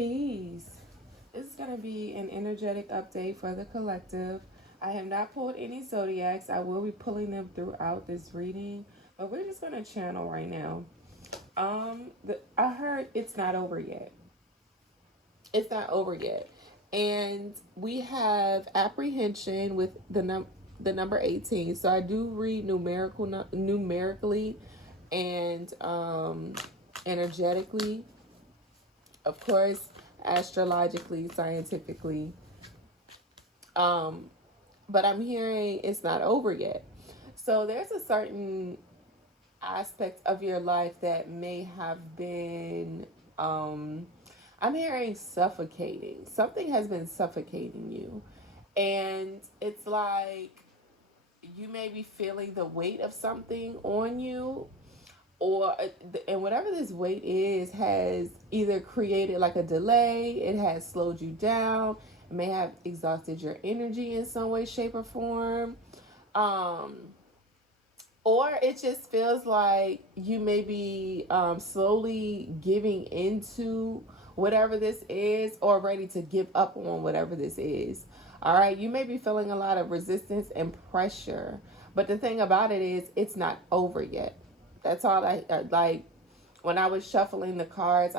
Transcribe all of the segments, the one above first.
Peace. This is going to be an energetic update for the collective. I have not pulled any zodiacs. I will be pulling them throughout this reading, but we're just going to channel right now. I heard it's not over yet. It's not over yet, and we have apprehension with the number 18. So I do read numerically, and energetically, of course, astrologically, scientifically. Um, but I'm hearing it's not over yet. So there's a certain aspect of your life that may have been, I'm hearing suffocating. Something has been suffocating you. And it's like you may be feeling the weight of something on you, or and whatever this weight is has either created like a delay, it has slowed you down, it may have exhausted your energy in some way, shape, or form, um or it just feels like you may be slowly giving into whatever this is, or ready to give up on whatever this is. All right, you may be feeling a lot of resistance and pressure, but the thing about it is it's not over yet. That's all I like. When I was shuffling the cards,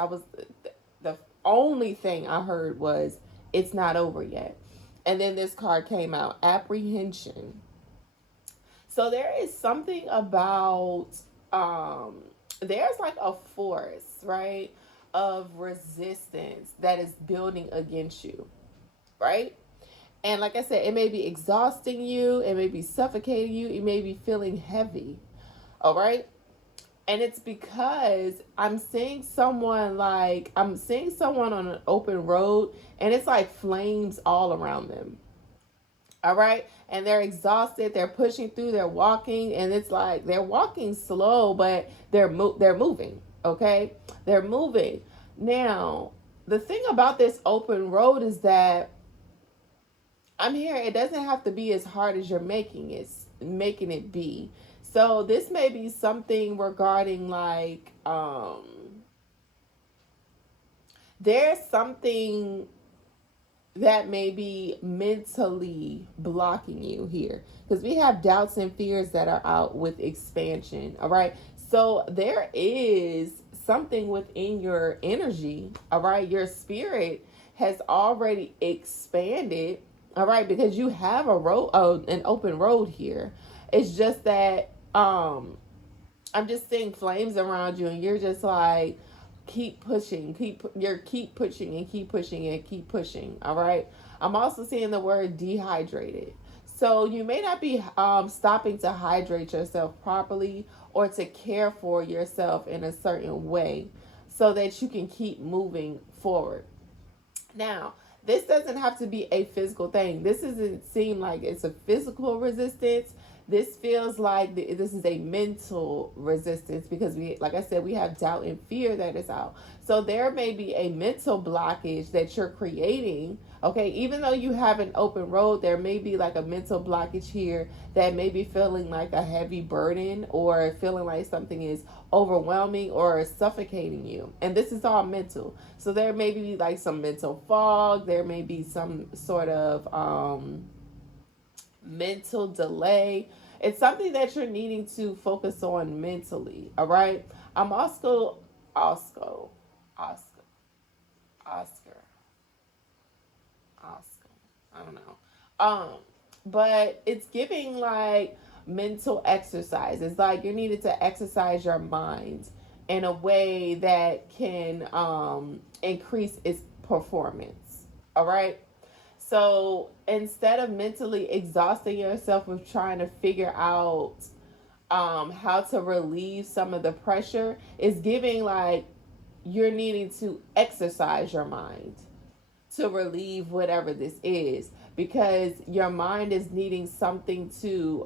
the only thing I heard was it's not over yet. And then this card came out, apprehension. So there is something about there's like a force, right, of resistance that is building against you, right? And like I said, it may be exhausting you, it may be suffocating you, it may be feeling heavy. All right? And it's because I'm seeing someone on an open road, and it's like flames all around them. All right, and they're exhausted, they're pushing through, they're walking, and it's like they're walking slow, but they're moving. Okay, they're moving. Now the thing about this open road is that I'm here, it doesn't have to be as hard as you're making it be. So this may be something regarding like there's something that may be mentally blocking you here, because we have doubts and fears that are out with expansion. All right, so there is something within your energy. All right, your spirit has already expanded. All right, because you have an open road here. It's just that I'm just seeing flames around you, and you're just like, keep pushing, keep pushing and keep pushing and keep pushing. All right. I'm also seeing the word dehydrated. So you may not be stopping to hydrate yourself properly, or to care for yourself in a certain way, so that you can keep moving forward. Now, this doesn't have to be a physical thing. This doesn't seem like it's a physical resistance. This feels like this is a mental resistance, because like I said, we have doubt and fear that is out. So there may be a mental blockage that you're creating. Okay, even though you have an open road, there may be like a mental blockage here that may be feeling like a heavy burden, or feeling like something is overwhelming or suffocating you. And this is all mental. So there may be like some mental fog, there may be some sort of mental delay. It's something that you're needing to focus on mentally. All right. I'm Oscar, Oscar, Oscar, Oscar. I don't know. But it's giving like mental exercise. It's like you needed to exercise your mind in a way that can increase its performance. All right. So instead of mentally exhausting yourself with trying to figure out how to relieve some of the pressure, is giving like you're needing to exercise your mind to relieve whatever this is, because your mind is needing something to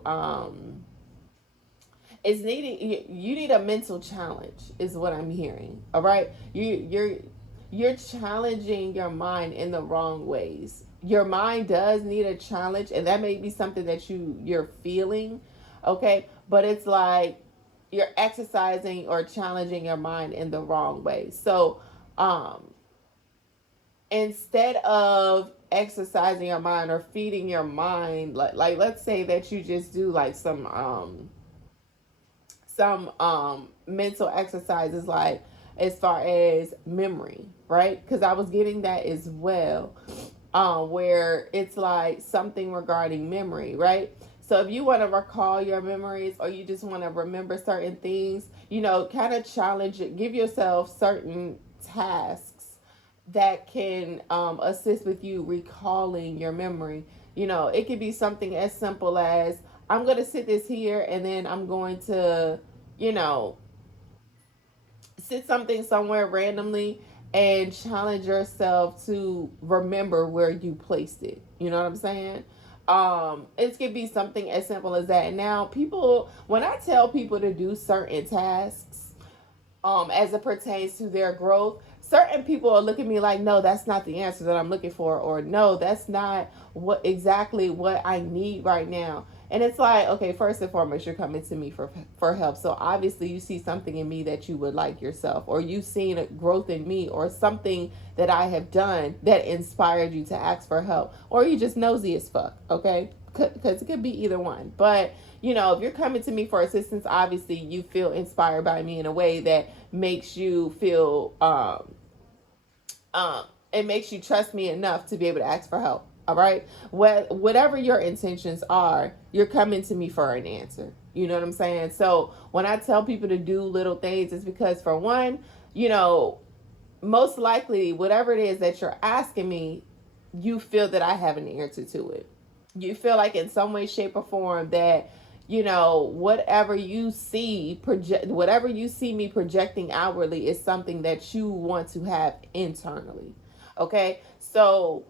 is needing you need a mental challenge, is what I'm hearing. All right, you're challenging your mind in the wrong ways. Your mind does need a challenge, and that may be something that you're feeling. Okay, but it's like you're exercising or challenging your mind in the wrong way. So instead of exercising your mind or feeding your mind, like let's say that you just do like some mental exercises, like as far as memory, right? Because I was getting that as well, where it's like something regarding memory, right? So if you want to recall your memories, or you just want to remember certain things, kind of challenge it, give yourself certain tasks that can assist with you recalling your memory. It could be something as simple as, I'm going to sit this here, and then I'm going to, you know, sit something somewhere randomly and challenge yourself to remember where you placed it. You know what I'm saying? It could be something as simple as that. Now, people, when I tell people to do certain tasks, as it pertains to their growth, certain people are looking at me like, no, that's not the answer that I'm looking for, or no, that's not what I need right now. And it's like, okay, first and foremost, you're coming to me for help. So obviously you see something in me that you would like yourself, or you've seen a growth in me, or something that I have done that inspired you to ask for help, or you just nosy as fuck, okay? Because it could be either one. But if you're coming to me for assistance, obviously you feel inspired by me in a way that makes you feel it makes you trust me enough to be able to ask for help. All right. Whatever your intentions are, you're coming to me for an answer. You know what I'm saying? So when I tell people to do little things, it's because, for one, most likely whatever it is that you're asking me, you feel that I have an answer to it. You feel like in some way, shape, or form that whatever you see me projecting outwardly is something that you want to have internally. Okay, so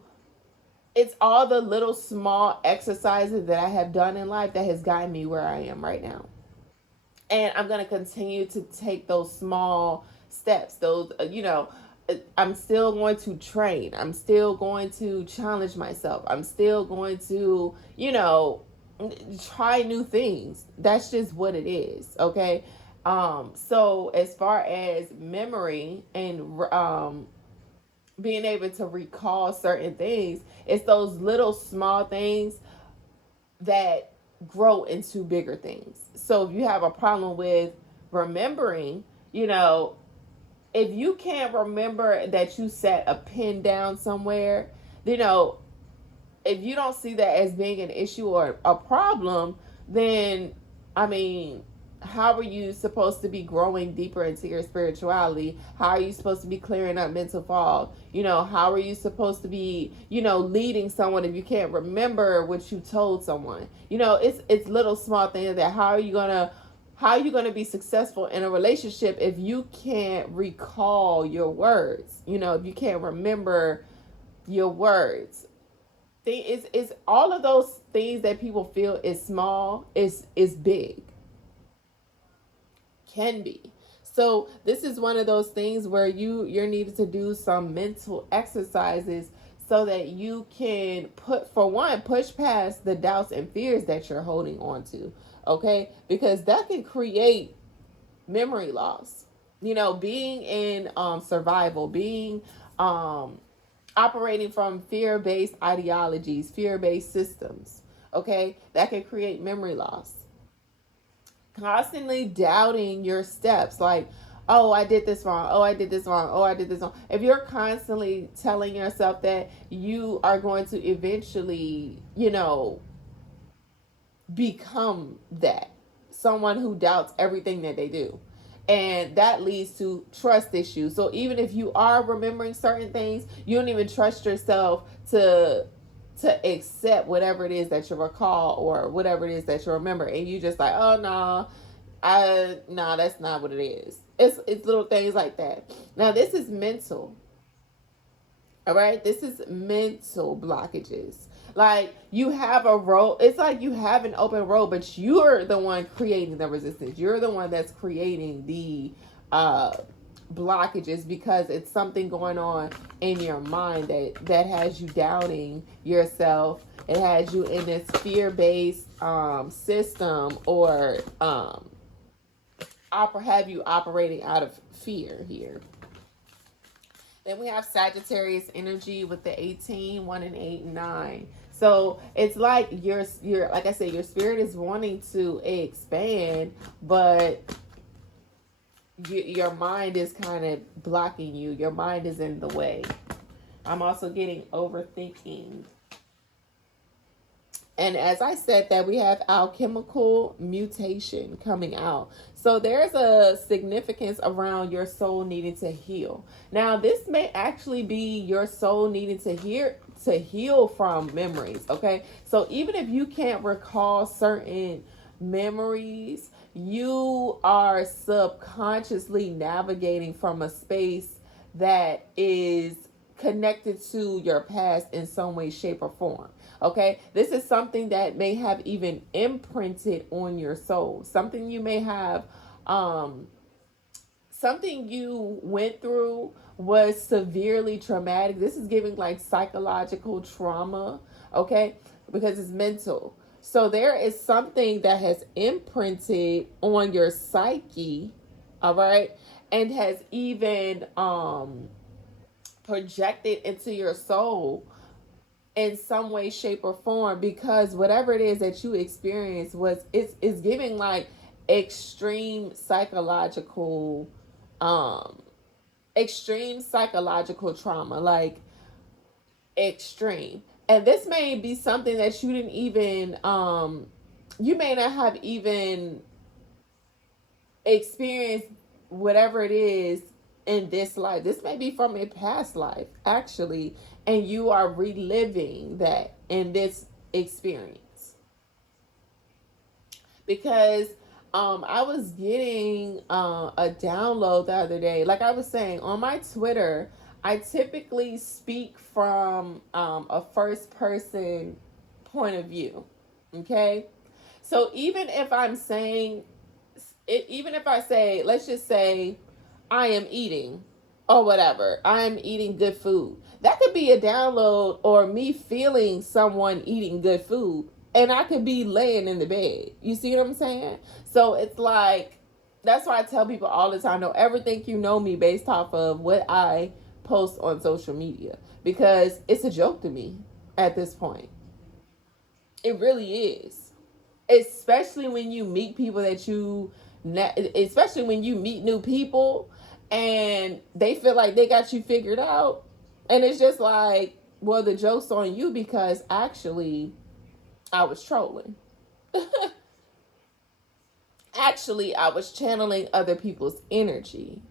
it's all the little small exercises that I have done in life that has gotten me where I am right now, and I'm going to continue to take those small steps. I'm still going to train. I'm still going to challenge myself. I'm still going to, try new things. That's just what it is. Okay. So as far as memory and being able to recall certain things, it's those little small things that grow into bigger things. So if you have a problem with remembering, if you can't remember that you set a pin down somewhere, if you don't see that as being an issue or a problem, then, I mean, how are you supposed to be growing deeper into your spirituality? How are you supposed to be clearing up mental fog? How are you supposed to be, leading someone if you can't remember what you told someone? It's little small things that how are you going to be successful in a relationship if you can't recall your words? If you can't remember your words. It's all of those things that people feel is small is big. Can be. So this is one of those things where you're needed to do some mental exercises so that you can push past the doubts and fears that you're holding on to. Okay? Because that can create memory loss. Being in survival, being operating from fear-based ideologies, fear-based systems, okay, that can create memory loss. Constantly doubting your steps, like, oh, I did this wrong, oh, I did this wrong, oh, I did this wrong. If you're constantly telling yourself that, you are going to eventually, become that someone who doubts everything that they do, and that leads to trust issues. So even if you are remembering certain things, you don't even trust yourself to accept whatever it is that you recall or whatever it is that you remember, and you just like, oh no, that's not what it is. It's little things like that. Now this is mental. All right, this is mental blockages. Like, you have a road, it's like you have an open road, but you're the one creating the resistance. You're the one that's creating the blockages, because it's something going on in your mind that has you doubting yourself. It has you in this fear-based system, or have you operating out of fear here. Then we have Sagittarius energy with the 18, 1 and 8 and 9. So it's like your like I said, your spirit is wanting to expand, but your mind is kind of blocking you. Your mind is in the way. I'm also getting overthinking. And as I said, that we have alchemical mutation coming out. So there's a significance around your soul needing to heal. Now, this may actually be your soul needing to heal from memories. Okay. So even if you can't recall certain memories, you are subconsciously navigating from a space that is connected to your past in some way, shape, or form. Okay, this is something that may have even imprinted on your soul. Something you may have, something you went through was severely traumatic. This is giving like psychological trauma, okay, because it's mental. So there is something that has imprinted on your psyche, all right, and has even projected into your soul in some way, shape, or form, because whatever it is that you experienced was it's giving like extreme psychological um extreme psychological trauma, like extreme. And this may be something that you didn't even you may not have even experienced whatever it is in this life. This may be from a past life, actually, and you are reliving that in this experience. Because I was getting a download the other day. Like I was saying, on my Twitter, I typically speak from a first person point of view. Okay? So even if I'm saying, even if I say, let's just say, I am eating or whatever, I'm eating good food. That could be a download or me feeling someone eating good food. And I could be laying in the bed. You see what I'm saying? So it's like, that's why I tell people all the time, don't ever think you know me based off of what I post on social media. Because it's a joke to me at this point. It really is. Especially when you meet people that you, especially when you meet new people and they feel like they got you figured out, and it's just like, well, the joke's on you, because actually I was trolling. Actually, I was channeling other people's energy.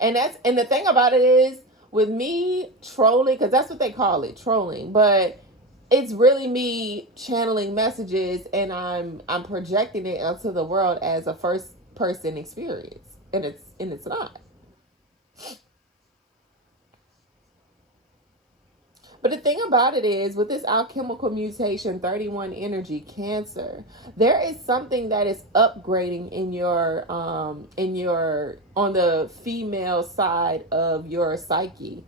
And the thing about it is, with me trolling, because that's what they call it, trolling, but it's really me channeling messages, and I'm projecting it onto the world as a first person experience, and it's not. But the thing about it is, with this alchemical mutation, 31 energy, Cancer, there is something that is upgrading in your on the female side of your psyche,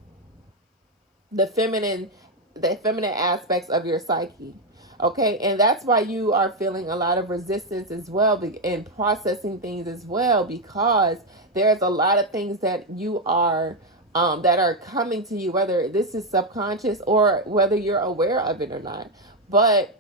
the feminine the feminine aspects of your psyche. Okay, and that's why you are feeling a lot of resistance as well, and processing things as well, because there's a lot of things that you are that are coming to you, whether this is subconscious or whether you're aware of it or not. But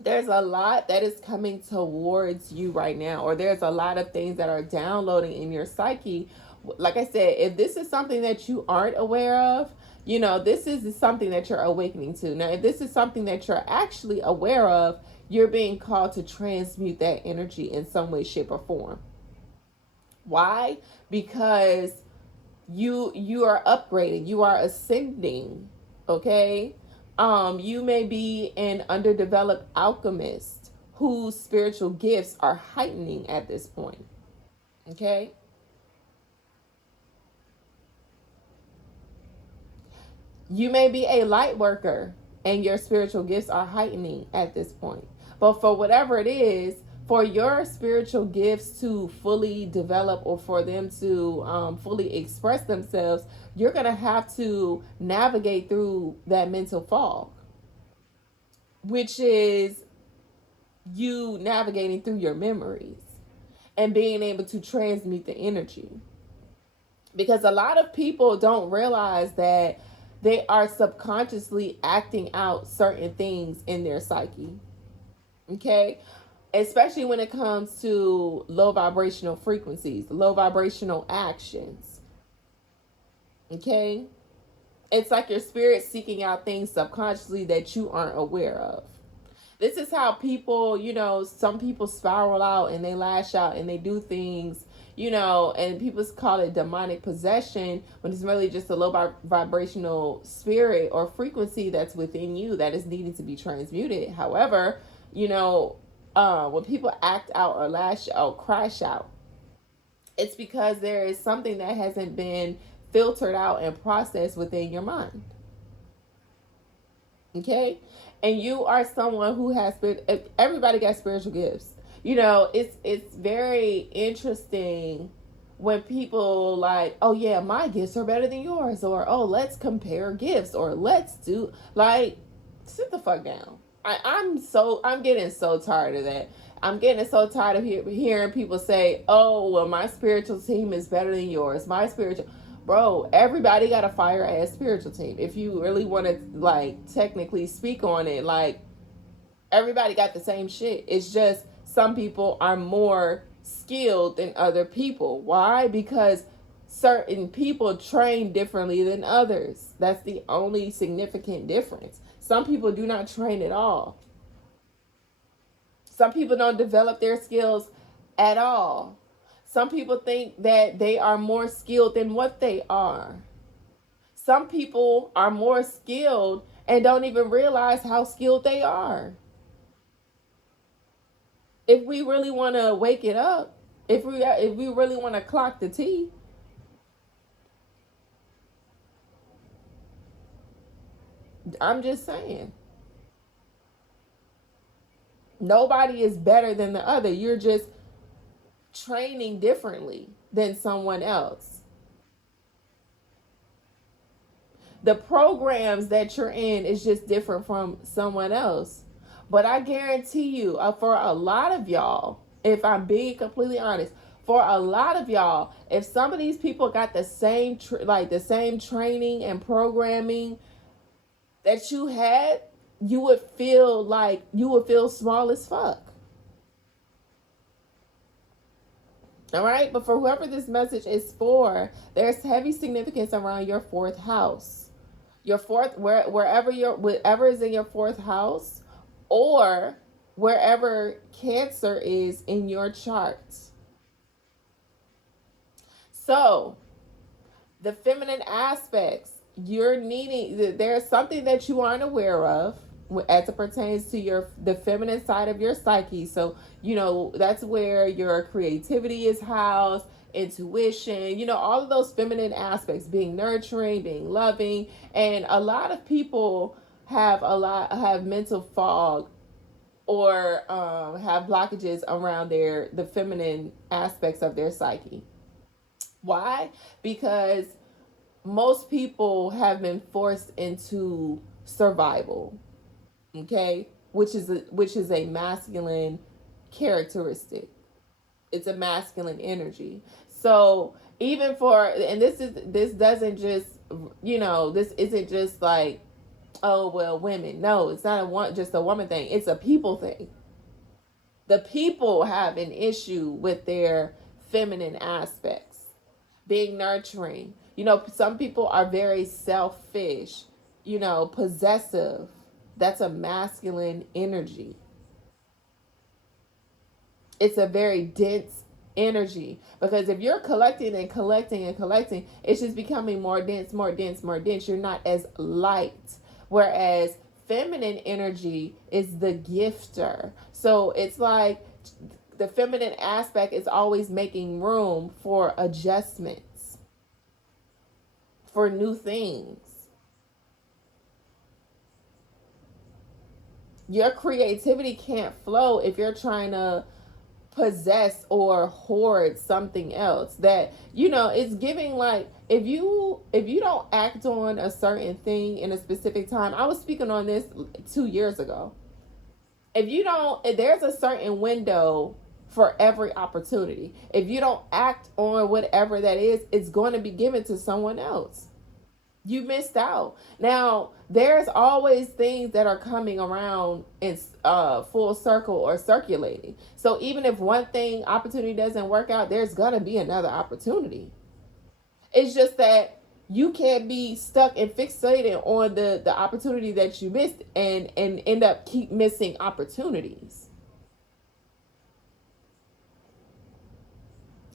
there's a lot that is coming towards you right now, or there's a lot of things that are downloading in your psyche. Like I said, if this is something that you aren't aware of, this is something that you're awakening to. Now, if this is something that you're actually aware of, you're being called to transmute that energy in some way, shape, or form. Why? Because you are upgrading, you are ascending. Okay, you may be an underdeveloped alchemist whose spiritual gifts are heightening at this point. Okay, you may be a light worker and your spiritual gifts are heightening at this point. But for whatever it is, for your spiritual gifts to fully develop, or for them to fully express themselves, you're going to have to navigate through that mental fog, which is you navigating through your memories and being able to transmute the energy. Because a lot of people don't realize that they are subconsciously acting out certain things in their psyche. Okay? Especially when it comes to low vibrational frequencies, low vibrational actions. Okay? It's like your spirit seeking out things subconsciously that you aren't aware of. This is how people, some people spiral out and they lash out and they do things, and people call it demonic possession when it's really just a low vibrational spirit or frequency that's within you that is needing to be transmuted. However, when people act out or lash out, crash out, it's because there is something that hasn't been filtered out and processed within your mind. Okay? And you are someone who has everybody got spiritual gifts. It's very interesting when people like, oh yeah, my gifts are better than yours, or oh, let's compare gifts, or let's do, like, sit the fuck down. I'm getting so tired of that. I'm getting so tired of hearing people say, oh, well, my spiritual team is better than yours. My spiritual, bro, everybody got a fire ass spiritual team. If you really want to, like, technically speak on it, like, everybody got the same shit. It's just some people are more skilled than other people. Why? Because certain people train differently than others. That's the only significant difference. Some people do not train at all. Some people don't develop their skills at all. Some people think that they are more skilled than what they are. Some people are more skilled and don't even realize how skilled they are. If we really want to wake it up, if we really want to clock the T, I'm just saying. Nobody is better than the other. You're just training differently than someone else. The programs that you're in is just different from someone else. But I guarantee you, for a lot of y'all, if I'm being completely honest, for a lot of y'all, if some of these people got the same the same training and programming that you had, you would feel small as fuck. All right, but for whoever this message is for, there's heavy significance around your fourth house. Your fourth, whatever is in your fourth house, or wherever Cancer is in your chart. So, the feminine aspects, you're needing, there's something that you aren't aware of as it pertains to the feminine side of your psyche. So, that's where your creativity is housed, intuition, all of those feminine aspects, being nurturing, being loving. And a lot of people have mental fog or have blockages around the feminine aspects of their psyche. Why? Because most people have been forced into survival, okay, which is a masculine characteristic. It's a masculine energy. So even this isn't just like, oh well, women. No, it's not just a woman thing. It's a people thing. The people have an issue with their feminine aspects, being nurturing. Some people are very selfish, possessive. That's a masculine energy. It's a very dense energy, because if you're collecting and collecting and collecting, it's just becoming more dense, more dense, more dense. You're not as light. Whereas feminine energy is the gifter. So it's like the feminine aspect is always making room for adjustments, for new things. Your creativity can't flow if you're trying to possess or hoard something else. That it's giving, like, if you don't act on a certain thing in a specific time. I was speaking on this 2 years ago. If there's a certain window for every opportunity. If you don't act on whatever that is, it's going to be given to someone else. You missed out. Now, there's always things that are coming around in full circle or circulating. So even if one thing opportunity doesn't work out, there's gonna be another opportunity. It's just that you can't be stuck and fixated on the opportunity that you missed and end up keep missing opportunities.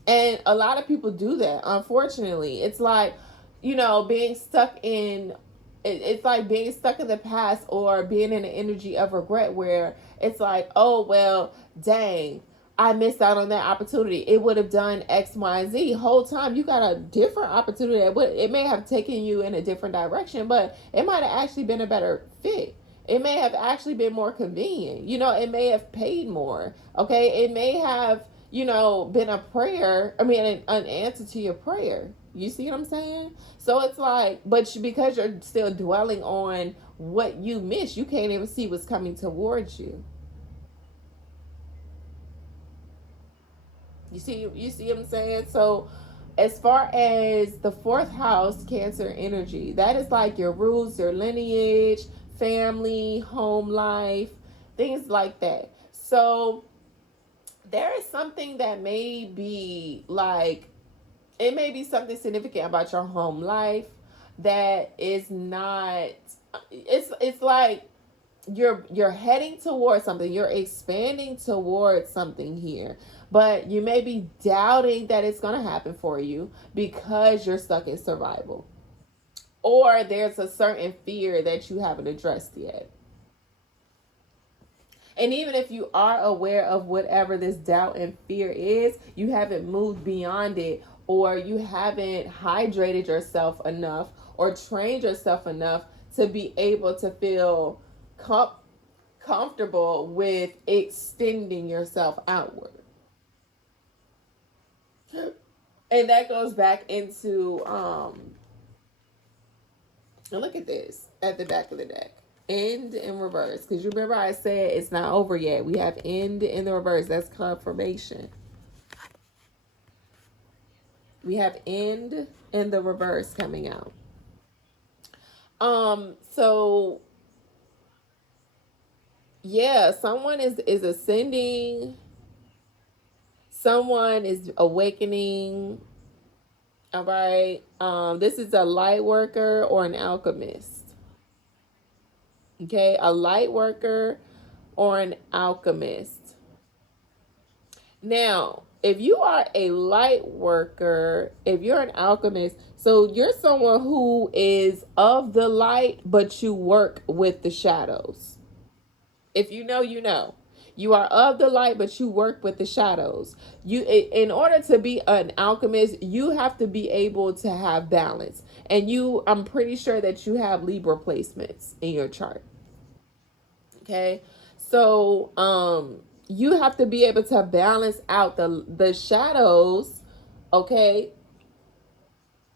And a lot of people do that, unfortunately. It's like, being stuck in, it's like being stuck in the past or being in an energy of regret where it's like, oh, well, dang, I missed out on that opportunity. It would have done X, Y, and Z. Whole time you got a different opportunity. It may have taken you in a different direction, but it might have actually been a better fit. It may have actually been more convenient. It may have paid more. Okay. It may have, been a prayer. I mean, an answer to your prayer. You see what I'm saying? So it's like, but because you're still dwelling on what you missed, you can't even see what's coming towards you. You see what I'm saying? So as far as the fourth house, Cancer energy, that is like your roots, your lineage, family, home life, things like that. So there is something that may be like, it may be something significant about your home life that is not, it's like you're heading towards something, you're expanding towards something here, but you may be doubting that it's going to happen for you because you're stuck in survival, or there's a certain fear that you haven't addressed yet. And even if you are aware of whatever this doubt and fear is, you haven't moved beyond it, or you haven't hydrated yourself enough or trained yourself enough to be able to feel comfortable with extending yourself outward. And that goes back into, and look at this at the back of the deck. End in reverse. Because you remember I said it's not over yet. We have end in the reverse. That's confirmation. We have end in the reverse coming out. So yeah, someone is ascending. Someone is awakening. All right. This is a light worker or an alchemist. Okay, a light worker or an alchemist. Now, if you are a light worker, if you're an alchemist, so you're someone who is of the light, but you work with the shadows. If you know, you know. You are of the light, but you work with the shadows. In order to be an alchemist, you have to be able to have balance. And I'm pretty sure that you have Libra placements in your chart. Okay. So, you have to be able to balance out the shadows, okay,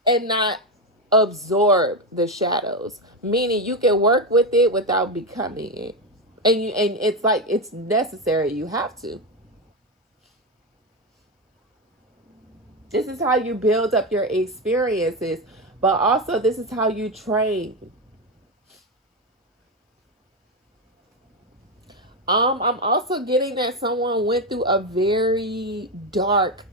and not absorb the shadows. Meaning you can work with it without becoming it. And it's like it's necessary. You have to. This is how you build up your experiences, but also this is how you train. I'm also getting that someone went through a very dark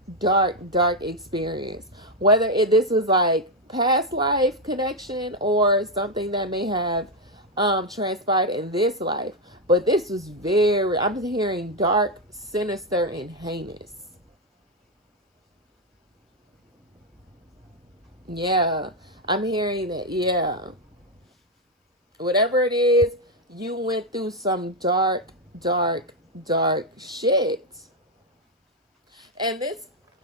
experience. Whether this was like past life connection or something that may have transpired in this life. But this was I'm hearing dark, sinister, and heinous. Yeah, I'm hearing that, yeah. Whatever it is, you went through some dark shit. And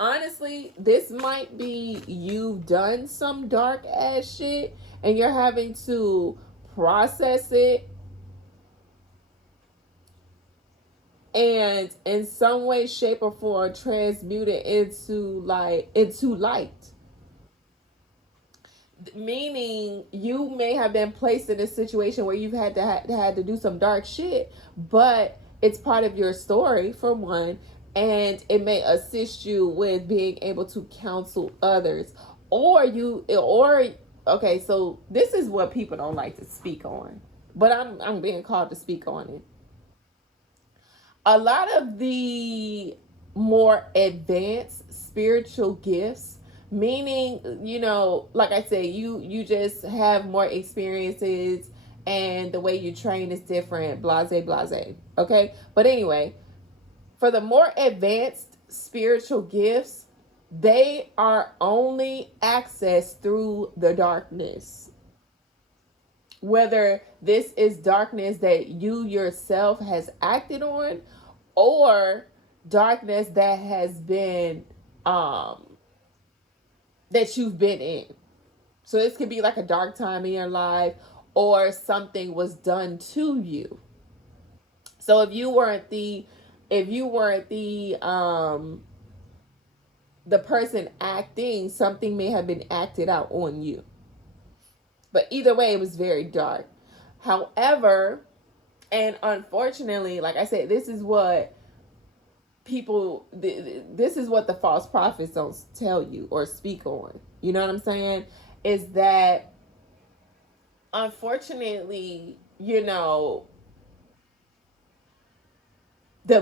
honestly, this might be you've done some dark ass shit and you're having to process it and in some way, shape, or form transmute it into light. Meaning you may have been placed in a situation where you've had to do some dark shit, but it's part of your story, for one, and it may assist you with being able to counsel others. Or okay, so this is what people don't like to speak on, but I'm being called to speak on it. A lot of the more advanced spiritual gifts, meaning, like I said, you just have more experiences and the way you train is different, blase blase. Okay, but anyway, for the more advanced spiritual gifts, they are only accessed through the darkness. Whether this is darkness that you yourself has acted on, or darkness that has been that you've been in. So this could be like a dark time in your life, or something was done to you. So if you weren't the person acting, something may have been acted out on you. But either way, it was very dark. However, and unfortunately, like I said, this is what this is what the false prophets don't tell you or speak on. You know what I'm saying? Is that unfortunately, the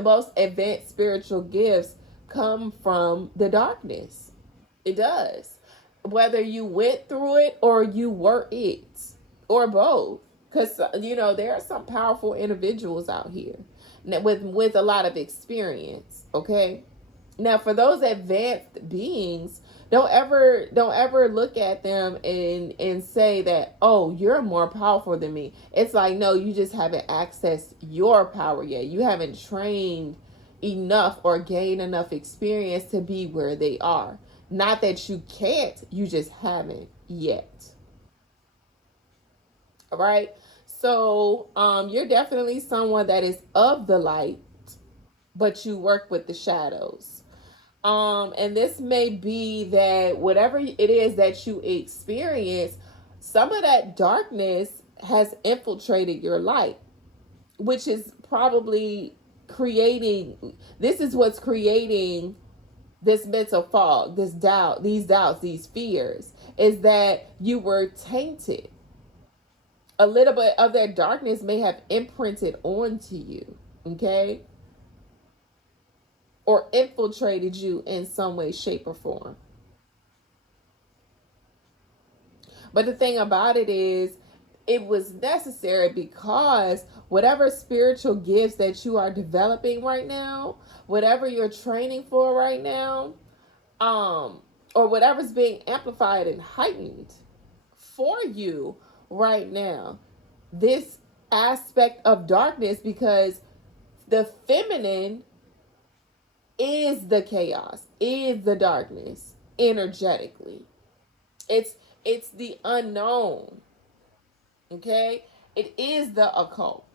most advanced spiritual gifts come from the darkness. It does. Whether you went through it or you were it, or both. Because, there are some powerful individuals out here with a lot of experience. Okay. Now, for those advanced beings, don't ever look at them and say that, oh, you're more powerful than me. It's like, no, you just haven't accessed your power yet. You haven't trained enough or gained enough experience to be where they are. Not that you can't, you just haven't yet. All right. So you're definitely someone that is of the light, but you work with the shadows. And this may be that whatever it is that you experience, some of that darkness has infiltrated your light, which is probably this is what's creating this mental fog, these doubts, these fears, is that you were tainted. A little bit of that darkness may have imprinted onto you, okay? Or infiltrated you in some way, shape, or form. But the thing about it is, it was necessary because whatever spiritual gifts that you are developing right now, whatever you're training for right now, or whatever's being amplified and heightened for you right now, this aspect of darkness, because the feminine is the chaos, is the darkness energetically. It's the unknown. Okay? It is the occult.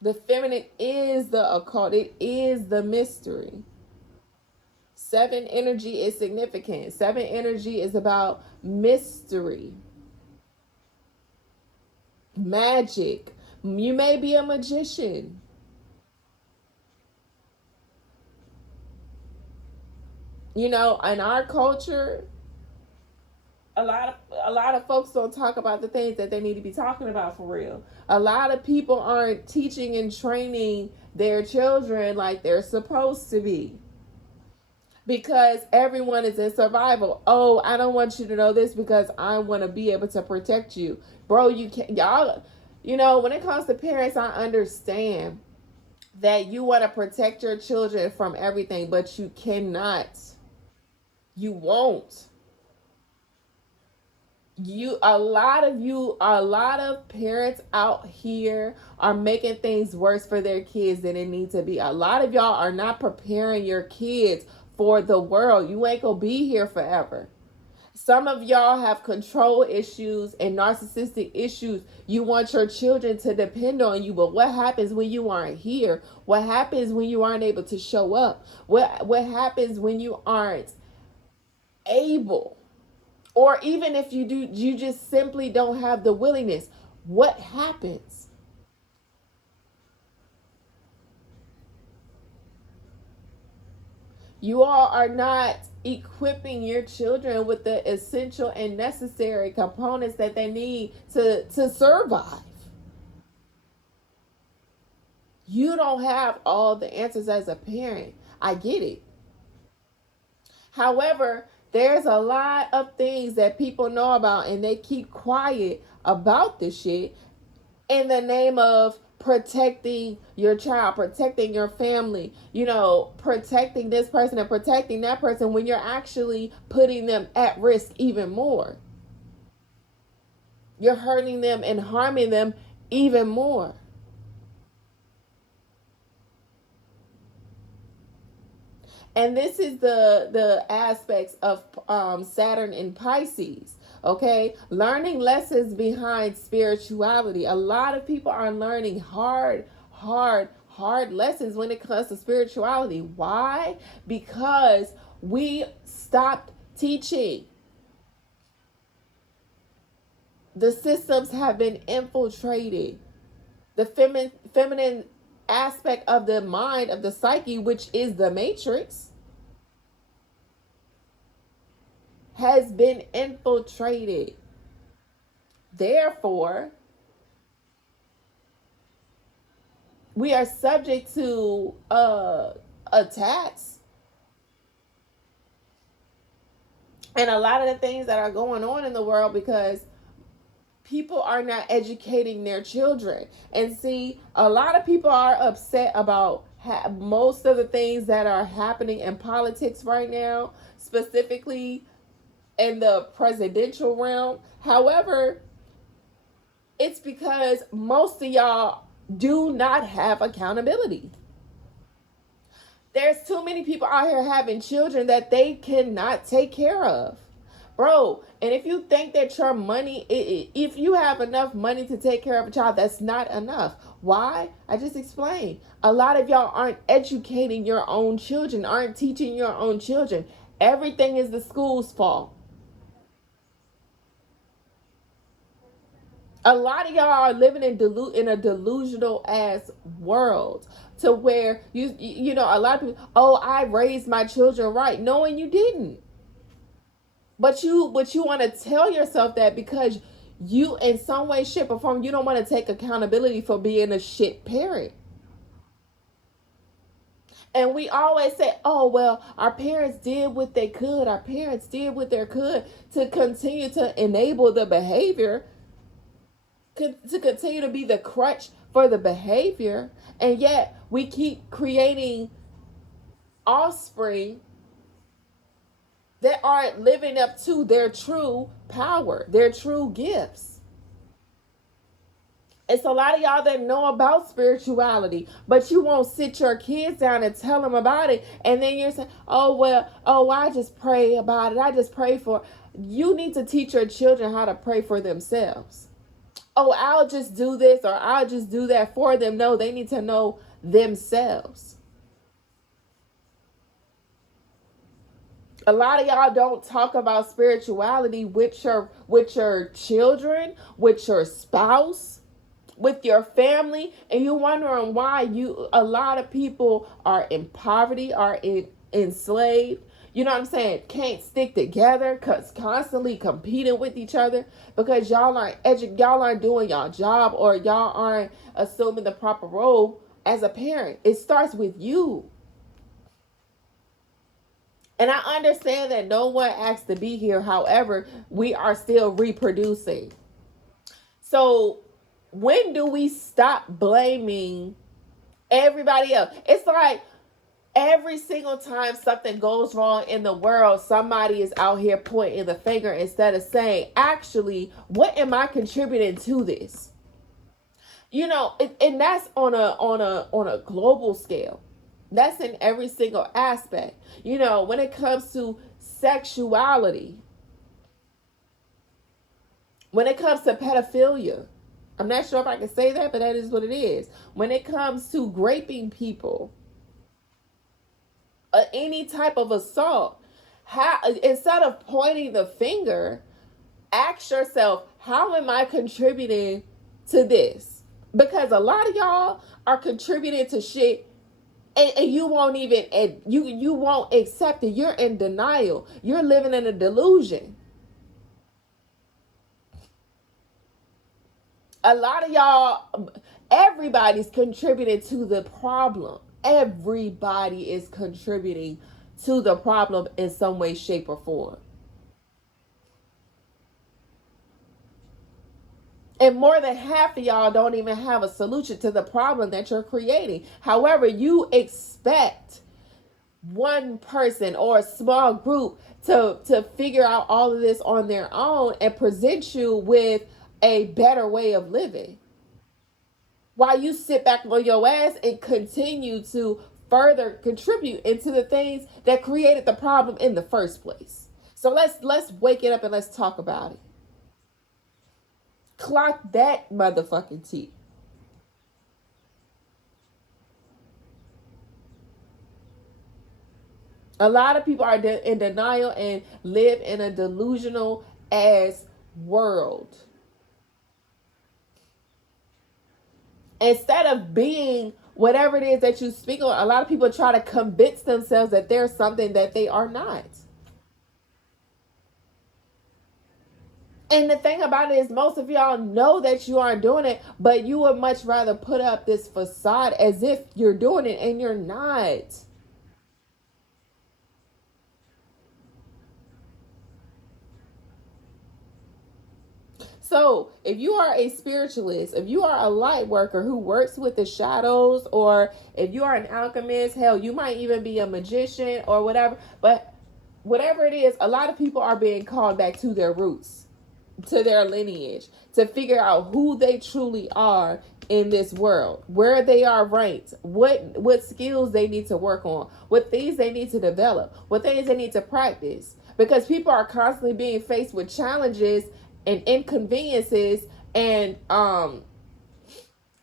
The feminine is the occult. It is the mystery. 7 energy is significant. 7 energy is about mystery, magic. You may be a magician. In our culture, a lot of folks don't talk about the things that they need to be talking about for real. A lot of people aren't teaching and training their children like they're supposed to be, because everyone is in survival. Oh, I don't want you to know this because I want to be able to protect you. Bro, you can't. Y'all, when it comes to parents, I understand that you want to protect your children from everything, but you cannot. You won't. A lot of parents out here are making things worse for their kids than it needs to be. A lot of y'all are not preparing your kids for the world. You ain't gonna be here forever. Some of y'all have control issues and narcissistic issues. You want your children to depend on you, but what happens when you aren't here? What happens when you aren't able to show up? What happens when you aren't able? Or even if you do, you just simply don't have the willingness. What happens? You all are not equipping your children with the essential and necessary components that they need to survive. You don't have all the answers as a parent. I get it. However, there's a lot of things that people know about and they keep quiet about this shit in the name of protecting your child, protecting your family, protecting this person and protecting that person when you're actually putting them at risk even more. You're hurting them and harming them even more. And this is the aspects of Saturn in Pisces. Okay, learning lessons behind spirituality. A lot of people are learning hard lessons when it comes to spirituality. Why? Because we stopped teaching. The systems have been infiltrated. The feminine aspect of the mind, of the psyche, which is the matrix, has been infiltrated. Therefore, we are subject to attacks. And a lot of the things that are going on in the world because people are not educating their children. And see, a lot of people are upset about most of the things that are happening in politics right now, specifically in the presidential realm. However, it's because most of y'all do not have accountability. There's too many people out here having children that they cannot take care of. Bro, and if you think that your money, if you have enough money to take care of a child, that's not enough. Why? I just explained. A lot of y'all aren't educating your own children, aren't teaching your own children. Everything is the school's fault. A lot of y'all are living in a delusional ass world to where you know a lot of people, oh, I raised my children right, knowing you didn't. But you want to tell yourself that because you in some way, shape, or form, you don't want to take accountability for being a shit parent. And we always say, oh, well, our parents did what they could. Our parents did what they could to continue to enable the behavior, to continue to be the crutch for the behavior. And yet we keep creating offspring that aren't living up to their true power, their true gifts. It's a lot of y'all that know about spirituality, but you won't sit your kids down and tell them about it. And then you're saying, oh, well, oh, I just pray about it. I just pray for. You need to teach your children how to pray for themselves. Oh, I'll just do this or I'll just do that for them. No, they need to know themselves. A lot of y'all don't talk about spirituality with your children, with your spouse, with your family, and you're wondering why a lot of people are in poverty, are enslaved. You know what I'm saying? Can't stick together, constantly competing with each other because y'all aren't doing y'all job, or y'all aren't assuming the proper role as a parent. It starts with you. And I understand that no one asked to be here. However, we are still reproducing. So when do we stop blaming everybody else? It's like every single time something goes wrong in the world, somebody is out here pointing the finger instead of saying, actually, what am I contributing to this? You know, and that's on a global scale. That's in every single aspect. You know, when it comes to sexuality, when it comes to pedophilia, I'm not sure if I can say that, but that is what it is. When it comes to raping people, any type of assault, instead of pointing the finger, ask yourself, how am I contributing to this? Because a lot of y'all are contributing to shit And you won't even, and you won't accept it. You're in denial. You're living in a delusion. A lot of y'all, everybody's contributing to the problem. Everybody is contributing to the problem in some way, shape, or form. And more than half of y'all don't even have a solution to the problem that you're creating. However, you expect one person or a small group to figure out all of this on their own and present you with a better way of living, while you sit back on your ass and continue to further contribute into the things that created the problem in the first place. So let's wake it up and let's talk about it. Clock that motherfucking T. A lot of people are in denial and live in a delusional ass world. Instead of being whatever it is that you speak on, a lot of people try to convince themselves that they're something that they are not. And the thing about it is, most of y'all know that you aren't doing it, but you would much rather put up this facade as if you're doing it, and you're not. So, if you are a spiritualist, if you are a light worker who works with the shadows, or if you are an alchemist, hell, you might even be a magician or whatever, but whatever it is, a lot of people are being called back to their roots, to their lineage, to figure out who they truly are in this world, where they are ranked, what skills they need to work on, what things they need to develop, what things they need to practice. Because people are constantly being faced with challenges and inconveniences and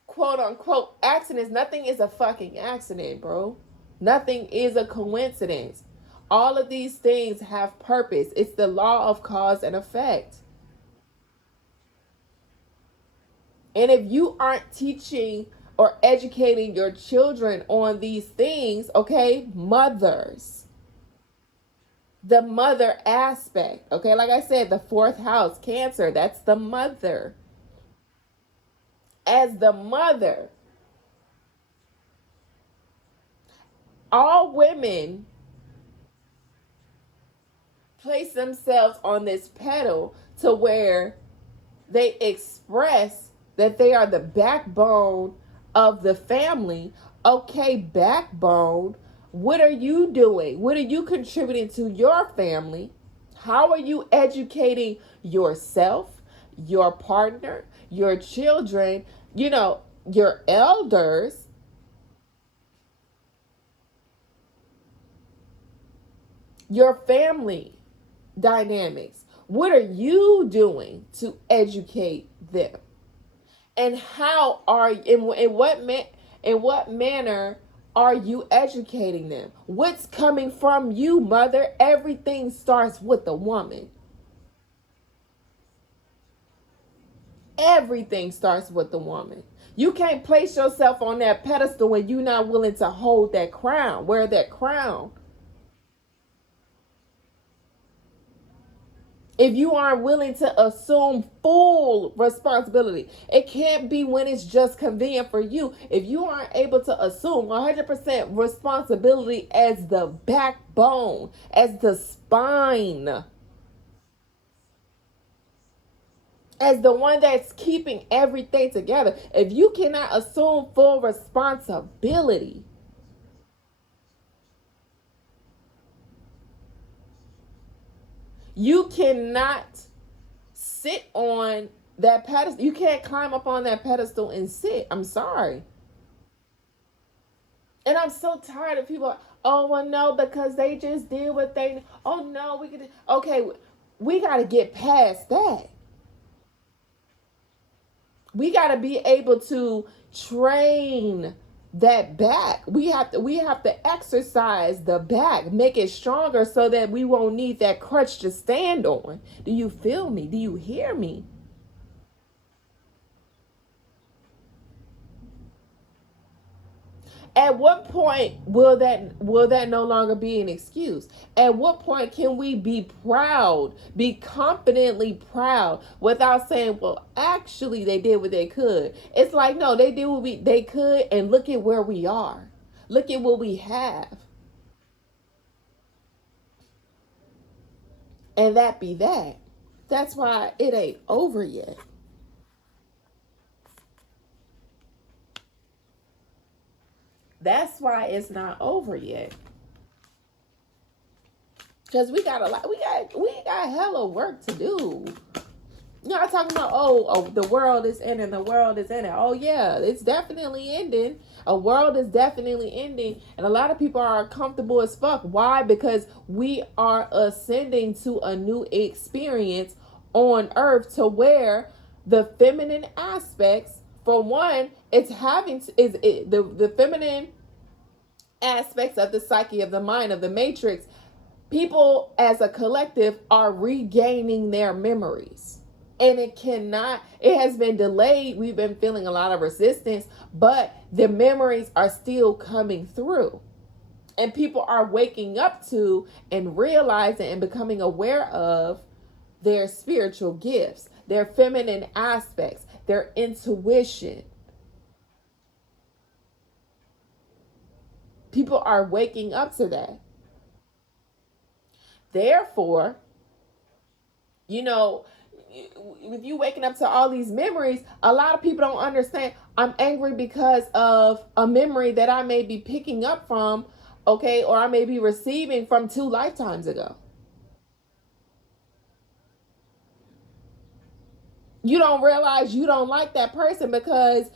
quote unquote accidents. Nothing is a fucking accident, bro. Nothing is a coincidence. All of these things have purpose. It's the law of cause and effect. And if you aren't teaching or educating your children on these things, okay, mothers, the mother aspect, okay, like I said, the fourth house, Cancer, that's the mother. As the mother, all women place themselves on this pedal to where they express that they are the backbone of the family. Okay, backbone. What are you doing? What are you contributing to your family? How are you educating yourself, your partner, your children, your elders? Your family dynamics. What are you doing to educate them? And how are in what manner are you educating them? What's coming from you, mother? Everything starts with the woman. Everything starts with the woman. You can't place yourself on that pedestal when you're not willing to hold that crown, wear that crown. If you aren't willing to assume full responsibility, it can't be when it's just convenient for you. If you aren't able to assume 100% responsibility as the backbone, as the spine, as the one that's keeping everything together, if you cannot assume full responsibility, you cannot sit on that pedestal. You can't climb up on that pedestal and sit. I'm sorry. And I'm so tired of people. Oh, well, no, because they just did what they. Oh, no, we could. Okay, we got to get past that. We got to be able to train that back. We have to exercise the back, make it stronger so that we won't need that crutch to stand on. Do you feel me? Do you hear me? At what point will that no longer be an excuse? At what point can we be proud, be confidently proud, without saying, well, actually they did what they could? It's like, no, they did what they could, and look at where we are. Look at what we have. And that be that. That's why it ain't over yet. That's why it's not over yet. Because we got a lot, we got hella work to do. You know, I'm talking about, oh, the world is ending, the world is ending. Oh, yeah, it's definitely ending. A world is definitely ending. And a lot of people are comfortable as fuck. Why? Because we are ascending to a new experience on earth, to where the feminine aspects, for one, it's having to, is it, the feminine aspects of the psyche, of the mind, of the matrix, people as a collective are regaining their memories. And it has been delayed. We've been feeling a lot of resistance, but the memories are still coming through. And people are waking up to and realizing and becoming aware of their spiritual gifts, their feminine aspects, their intuition. People are waking up to that. Therefore, you know, with you waking up to all these memories, a lot of people don't understand. I'm angry because of a memory that I may be picking up from, okay, or I may be receiving from 2 lifetimes ago. You don't realize you don't like that person because